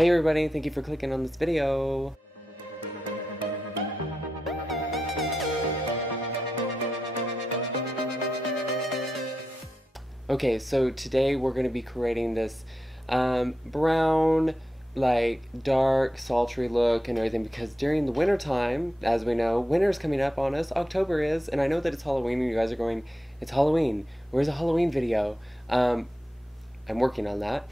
Hey everybody, thank you for clicking on this video. Okay, so today we're going to be creating this brown, like dark, sultry look and everything because during the winter time, as we know, winter's coming up on us, October is, and I know that it's Halloween and you guys are going, it's Halloween, where's a Halloween video? I'm working on that.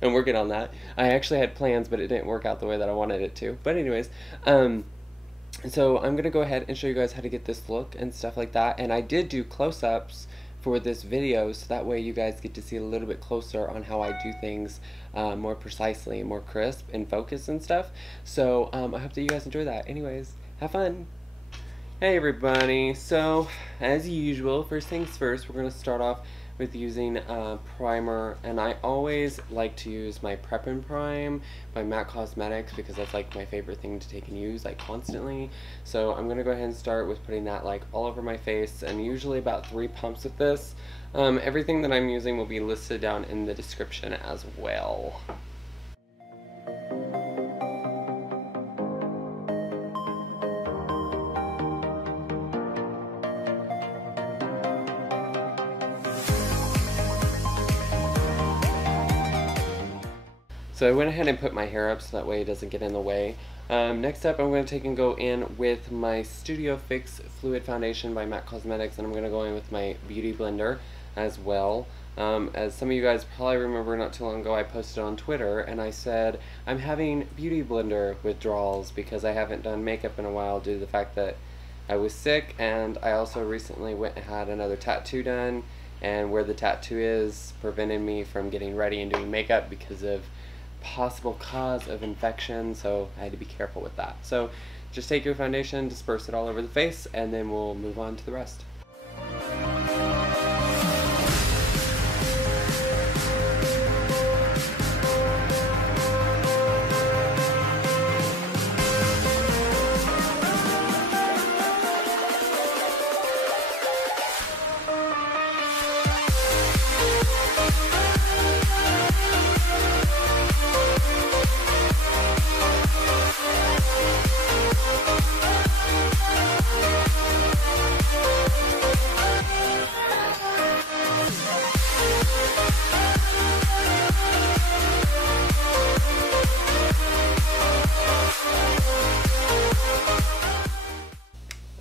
I'm working on that. I actually had plans, but it didn't work out the way that I wanted it to. But anyways, so I'm going to go ahead and show you guys how to get this look and stuff like that. And I did do close-ups for this video, so that way you guys get to see a little bit closer on how I do things more precisely and more crisp and focus and stuff. So I hope that you guys enjoy that. Anyways, have fun. Hey everybody. So as usual, first things first, we're going to start off with using primer, and I always like to use my Prep and Prime by MAC Cosmetics because that's like my favorite thing to take and use like constantly. So I'm gonna go ahead and start with putting that like all over my face, and usually about 3 pumps of this. Everything that I'm using will be listed down in the description as well. So I went ahead and put my hair up so that way it doesn't get in the way. Next up, I'm going to take and go in with my Studio Fix Fluid Foundation by MAC Cosmetics, and I'm going to go in with my Beauty Blender as well. As some of you guys probably remember, not too long ago I posted on Twitter and I said I'm having Beauty Blender withdrawals because I haven't done makeup in a while due to the fact that I was sick, and I also recently went and had another tattoo done, and where the tattoo is prevented me from getting ready and doing makeup because of possible cause of infection, so I had to be careful with that. So just take your foundation, disperse it all over the face, and then we'll move on to the rest.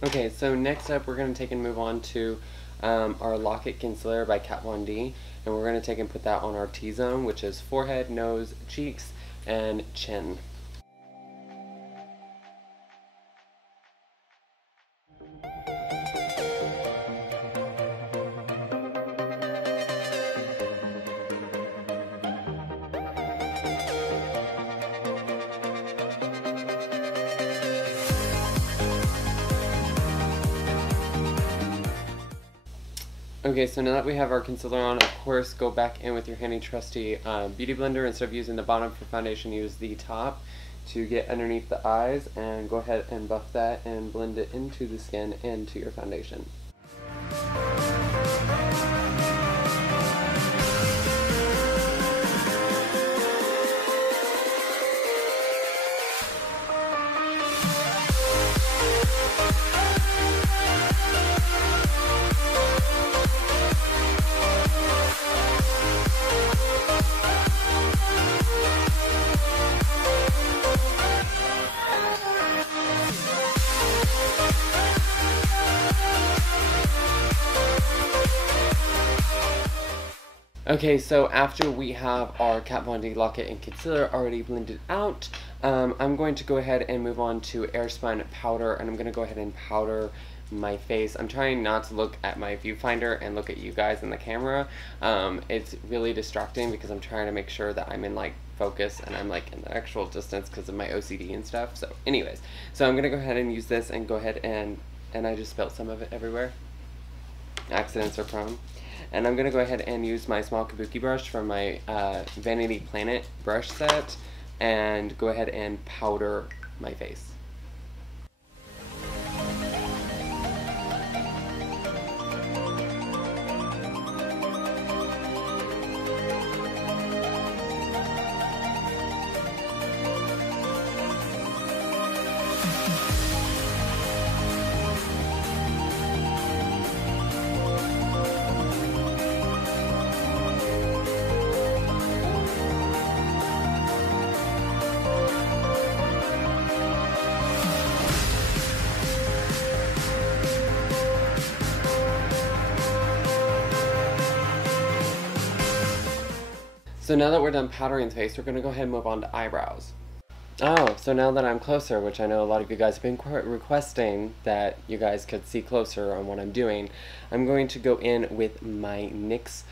Okay, so next up we're going to take and move on to our Lock It Concealer by Kat Von D, and we're going to take and put that on our T-zone, which is forehead, nose, cheeks, and chin. Okay, so now that we have our concealer on, of course, go back in with your handy trusty Beauty Blender. Instead of using the bottom for foundation, use the top to get underneath the eyes, and go ahead and buff that and blend it into the skin and to your foundation. Okay, so after we have our Kat Von D Lock It and Concealer already blended out, I'm going to go ahead and move on to Airspun powder, and I'm going to go ahead and powder my face. I'm trying not to look at my viewfinder and look at you guys in the camera. It's really distracting because I'm trying to make sure that I'm in like focus and I'm like in the actual distance because of my OCD and stuff. So anyways, so I'm going to go ahead and use this and go ahead and I just spilled some of it everywhere. Accidents are prone. And I'm going to go ahead and use my small kabuki brush from my Vanity Planet brush set and go ahead and powder my face. So now that we're done powdering the face, we're going to go ahead and move on to eyebrows. Oh, so now that I'm closer, which I know a lot of you guys have been requesting that you guys could see closer on what I'm doing, I'm going to go in with my NYX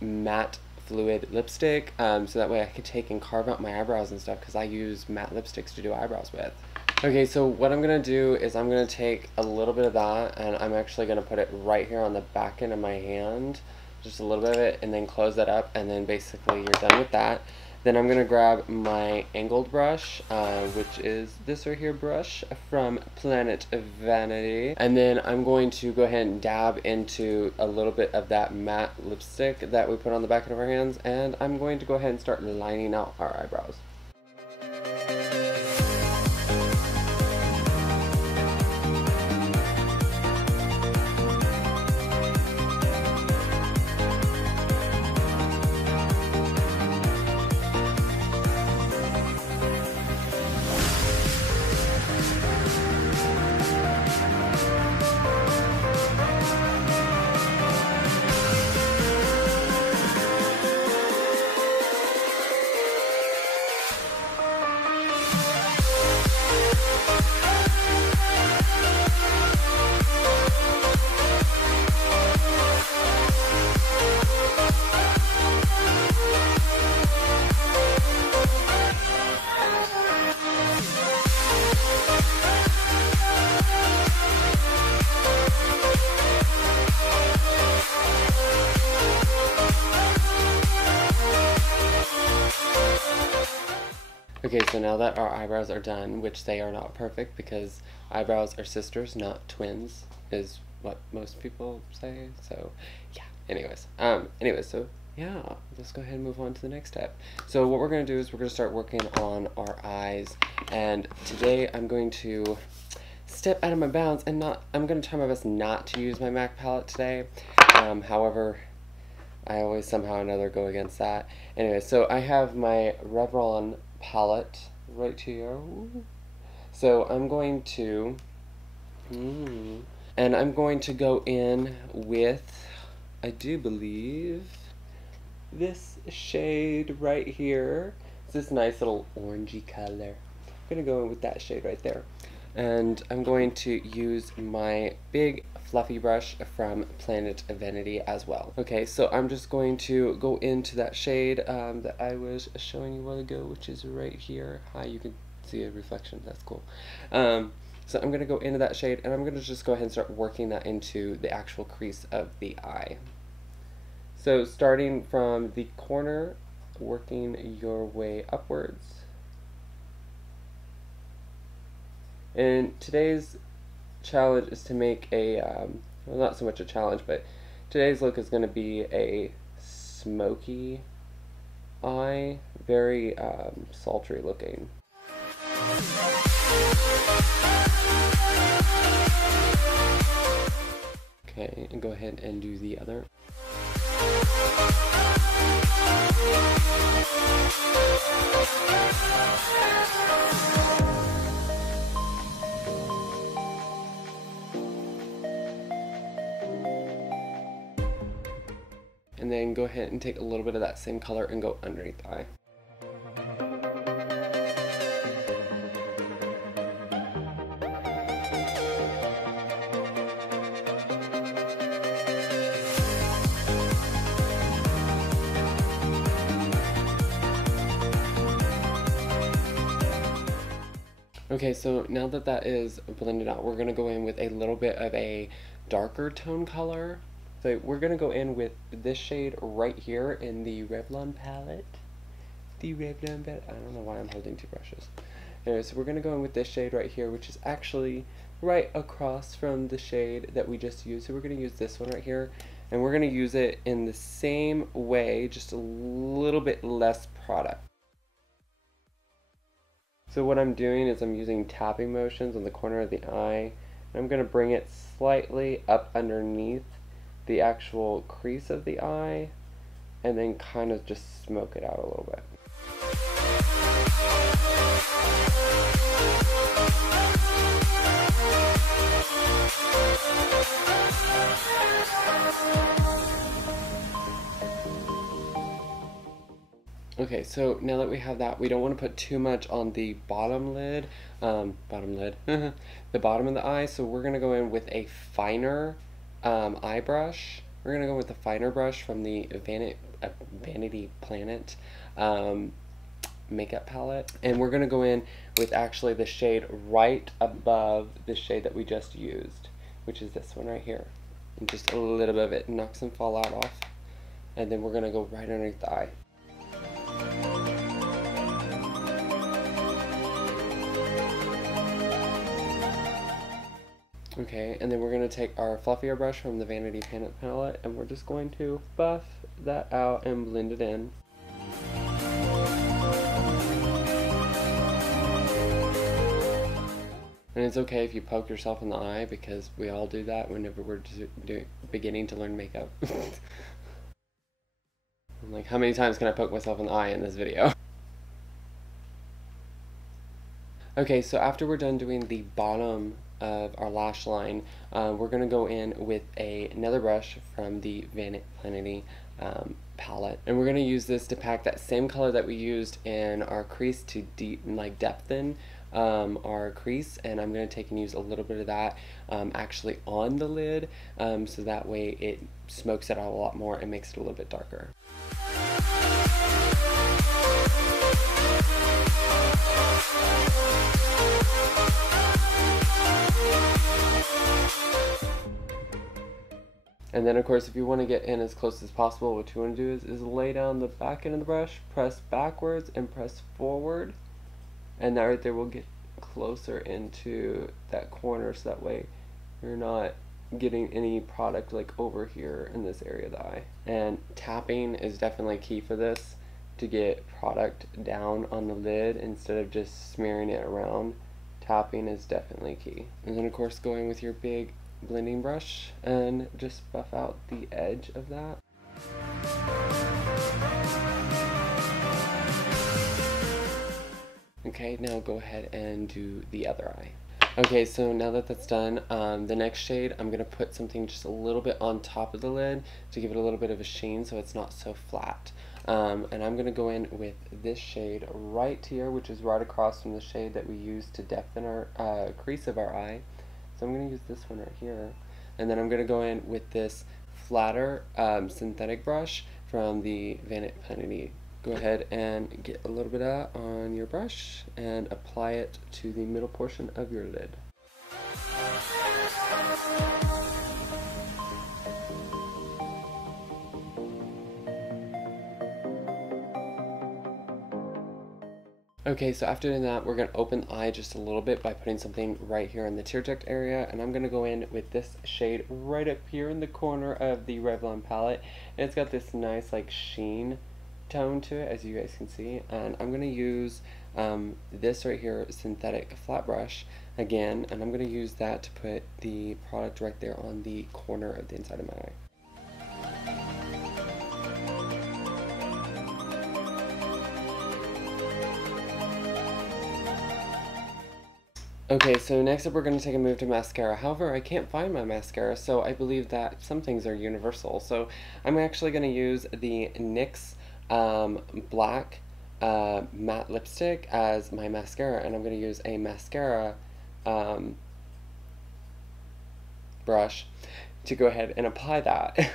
matte fluid lipstick, so that way I can take and carve out my eyebrows and stuff, because I use matte lipsticks to do eyebrows with. Okay, so what I'm going to do is I'm going to take a little bit of that, and I'm actually going to put it right here on the back end of my hand, just a little bit of it, and then close that up, and then basically you're done with that. Then I'm going to grab my angled brush, which is this right here brush from Planet Vanity. And then I'm going to go ahead and dab into a little bit of that matte lipstick that we put on the back of our hands. And I'm going to go ahead and start lining out our eyebrows. Okay, so now that our eyebrows are done, which they are not perfect because eyebrows are sisters, not twins, is what most people say. So, yeah. Anyways, so yeah, let's go ahead and move on to the next step. So what we're gonna do is we're gonna start working on our eyes, and today I'm going to step out of my bounds and I'm gonna try my best not to use my MAC palette today. However, I always somehow or another go against that. Anyway, so I have my Revlon palette right here. So I'm going to and I'm going to go in with, I do believe, this shade right here. It's this nice little orangey color. I'm gonna go in with that shade right there. And I'm going to use my big fluffy brush from Planet Vanity as well. Okay, so I'm just going to go into that shade that I was showing you a while ago, which is right here. Hi, you can see a reflection, that's cool. So I'm gonna go into that shade, and I'm gonna just go ahead and start working that into the actual crease of the eye. So starting from the corner, working your way upwards. And today's challenge is to make a, well, not so much a challenge, but today's look is going to be a smoky eye, very sultry looking. Okay, and go ahead and do the other. And then go ahead and take a little bit of that same color and go underneath the eye. Okay, so now that that is blended out, we're going to go in with a little bit of a darker tone color. So we're going to go in with this shade right here in the Revlon palette. The Revlon palette. I don't know why I'm holding two brushes. Anyway, so we're going to go in with this shade right here, which is actually right across from the shade that we just used. So we're going to use this one right here, and we're going to use it in the same way, just a little bit less product. So what I'm doing is I'm using tapping motions on the corner of the eye, and I'm going to bring it slightly up underneath the actual crease of the eye, and then kind of just smoke it out a little bit. Okay, so now that we have that, we don't want to put too much on the bottom lid, the bottom of the eye, so we're going to go in with a finer eye brush. We're going to go with the finer brush from the Vanity Planet makeup palette, and we're going to go in with actually the shade right above the shade that we just used, which is this one right here, and just a little bit of it, knock some fallout off, and then we're going to go right underneath the eye. Okay, and then we're going to take our fluffier brush from the Vanity Planet palette, and we're just going to buff that out and blend it in. And it's okay if you poke yourself in the eye, because we all do that whenever we're beginning to learn makeup. I'm like, how many times can I poke myself in the eye in this video? Okay, so after we're done doing the bottom of our lash line, we're going to go in with another brush from the Vanity palette, and we're going to use this to pack that same color that we used in our crease to depthen our crease, and I'm going to take and use a little bit of that actually on the lid, so that way it smokes it out a lot more and makes it a little bit darker. And then of course, if you want to get in as close as possible, what you want to do is lay down the back end of the brush, press backwards and press forward, and that right there will get closer into that corner, so that way you're not getting any product like over here in this area of the eye. And tapping is definitely key for this, to get product down on the lid instead of just smearing it around. Tapping is definitely key. And then of course, going with your big blending brush and just buff out the edge of that. Okay, now go ahead and do the other eye. Okay, so now that that's done, the next shade, I'm going to put something just a little bit on top of the lid to give it a little bit of a sheen so it's not so flat. And I'm going to go in with this shade right here, which is right across from the shade that we used to depthen our crease of our eye. So I'm going to use this one right here. And then I'm going to go in with this flatter synthetic brush from the Vanity. Go ahead and get a little bit of that on your brush and apply it to the middle portion of your lid. Okay, so after doing that, we're going to open the eye just a little bit by putting something right here in the tear duct area, and I'm going to go in with this shade right up here in the corner of the Revlon palette, and it's got this nice like sheen tone to it, as you guys can see. And I'm going to use this right here, synthetic flat brush again, and I'm going to use that to put the product right there on the corner of the inside of my eye. Okay, so next up we're going to take a move to mascara. However, I can't find my mascara, so I believe that some things are universal. So I'm actually going to use the NYX Black matte lipstick as my mascara, and I'm going to use a mascara brush to go ahead and apply that.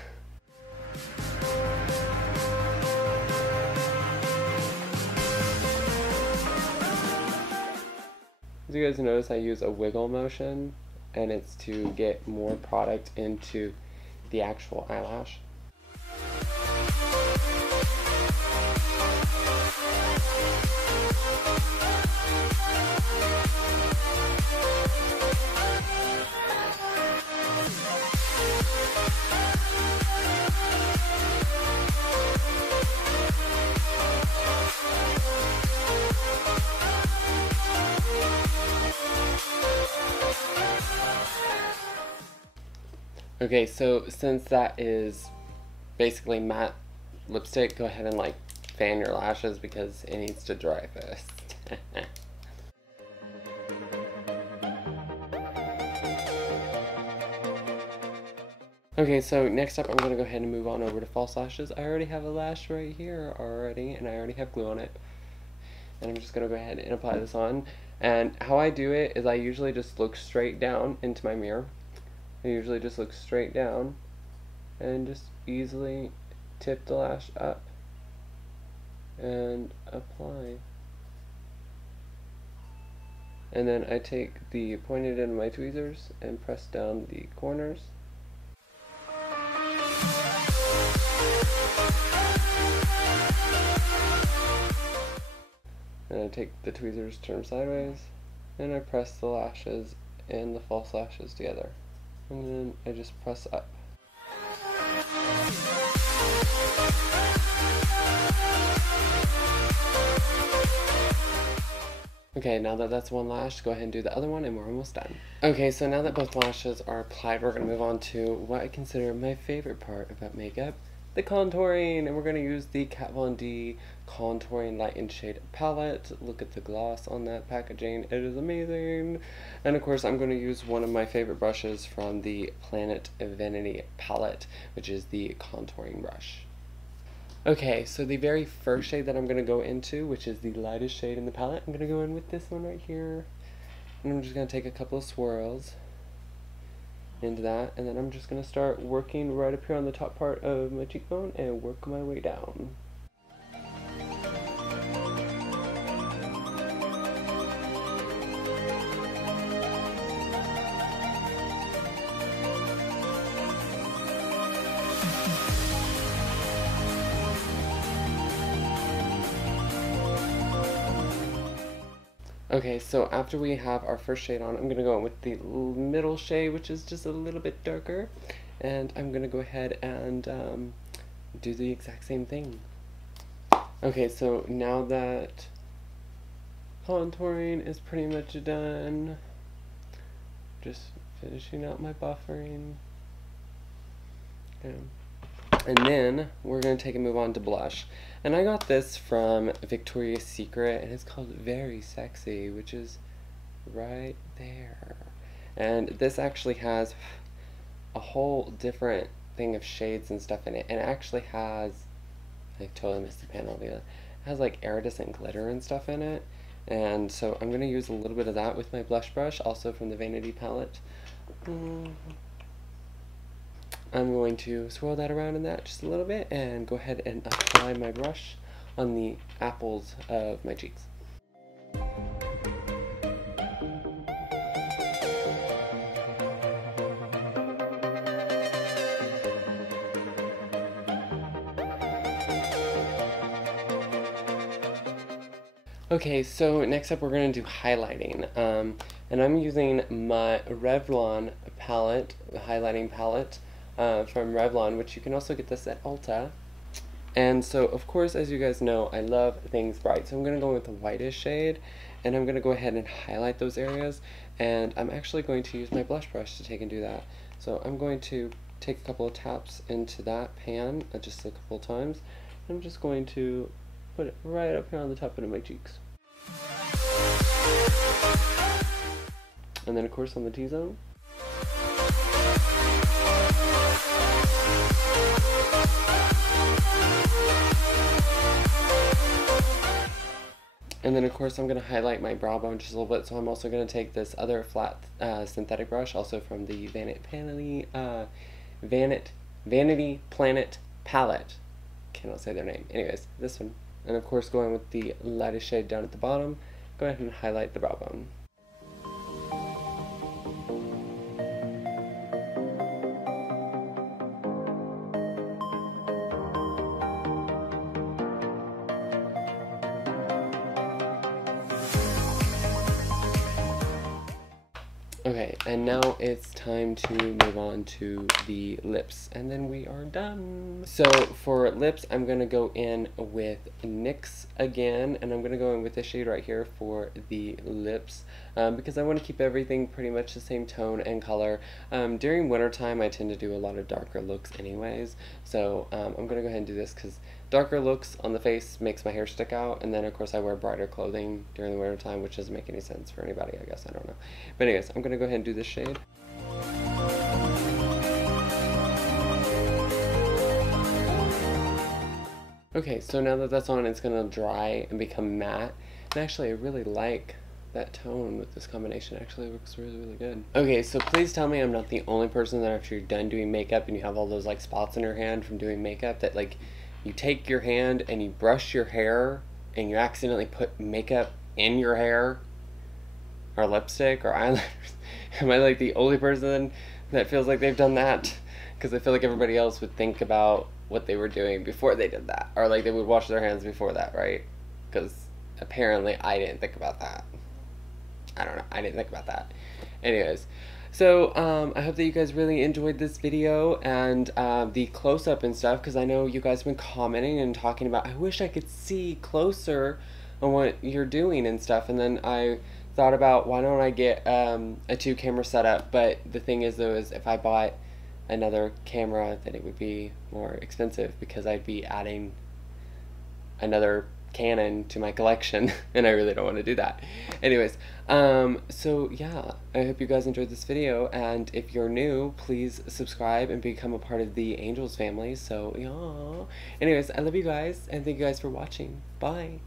As you guys notice, I use a wiggle motion, and it's to get more product into the actual eyelash. Okay, so since that is basically matte lipstick, go ahead and like fan your lashes because it needs to dry first. Okay, so next up I'm going to go ahead and move on over to false lashes. I already have a lash right here already, and I already have glue on it. And I'm just going to go ahead and apply this on. And how I do it is I usually just look straight down into my mirror. I usually just look straight down and just easily tip the lash up and apply. And then I take the pointed end of my tweezers and press down the corners. And I take the tweezers, turn them sideways, and I press the lashes and the false lashes together. And then I just press up. Okay, now that that's one lash, go ahead and do the other one and we're almost done. Okay, so now that both lashes are applied, we're going to move on to what I consider my favorite part about makeup, the contouring. And we're going to use the Kat Von D Contouring Light and Shade Palette. Look at the gloss on that packaging. It is amazing. And of course, I'm going to use one of my favorite brushes from the Planet Vanity palette, which is the contouring brush. Okay, so the very first shade that I'm going to go into, which is the lightest shade in the palette, I'm going to go in with this one right here. And I'm just going to take a couple of swirls into that, and then I'm just going to start working right up here on the top part of my cheekbone and work my way down. Okay, so after we have our first shade on, I'm going to go in with the middle shade, which is just a little bit darker. And I'm going to go ahead and do the exact same thing. Okay, so now that contouring is pretty much done, just finishing out my buffering. Okay. And then we're going to take and move on to blush. And I got this from Victoria's Secret, and it's called Very Sexy, which is right there. And this actually has a whole different thing of shades and stuff in it. And it actually has, I totally missed the panel together. It has like iridescent glitter and stuff in it. And so I'm going to use a little bit of that with my blush brush, also from the Vanity palette. I'm going to swirl that around in that just a little bit and go ahead and apply my brush on the apples of my cheeks. Okay, so next up we're going to do highlighting. And I'm using my Revlon palette, highlighting palette. From Revlon, which you can also get this at Ulta. And so, of course, as you guys know, I love things bright. So I'm going to go with the whitest shade, and I'm going to go ahead and highlight those areas. And I'm actually going to use my blush brush to take and do that. So I'm going to take a couple of taps into that pan, just a couple of times. I'm just going to put it right up here on the top of my cheeks. And then, of course, on the T-zone. And then of course I'm going to highlight my brow bone just a little bit, so I'm also going to take this other flat synthetic brush, also from the Vanity Planet palette. Cannot say their name. Anyways, this one. And of course going with the lightest shade down at the bottom, go ahead and highlight the brow bone. Okay, and now it's time to move on to the lips, and then we are done. So for lips, I'm going to go in with NYX again, and I'm going to go in with this shade right here for the lips, because I want to keep everything pretty much the same tone and color. During winter time, I tend to do a lot of darker looks anyways, so I'm going to go ahead and do this because darker looks on the face makes my hair stick out, and then of course I wear brighter clothing during the winter time, which doesn't make any sense for anybody, I guess, I don't know. But anyways, I'm going to go ahead and do this shade. Okay, so now that that's on, it's gonna dry and become matte. And actually, I really like that tone with this combination. Actually, it looks really, really good. Okay, so please tell me I'm not the only person that after you're done doing makeup and you have all those like spots on your hand from doing makeup, that like you take your hand and you brush your hair and you accidentally put makeup in your hair or lipstick or eyeliners. Am I like the only person that feels like they've done that? Because I feel like everybody else would think about what they were doing before they did that, or like they would wash their hands before that, right? Because apparently I didn't think about that. I don't know, I didn't think about that. Anyways, so I hope that you guys really enjoyed this video and the close-up and stuff, because I know you guys have been commenting and talking about, I wish I could see closer on what you're doing and stuff. And then I thought about, why don't I get a 2-camera setup? But the thing is though, is if I bought another camera, then it would be more expensive because I'd be adding another Canon to my collection and I really don't want to do that. Anyways, so yeah, I hope you guys enjoyed this video, and if you're new, please subscribe and become a part of the Angels family. So yeah, anyways, I love you guys and thank you guys for watching. Bye.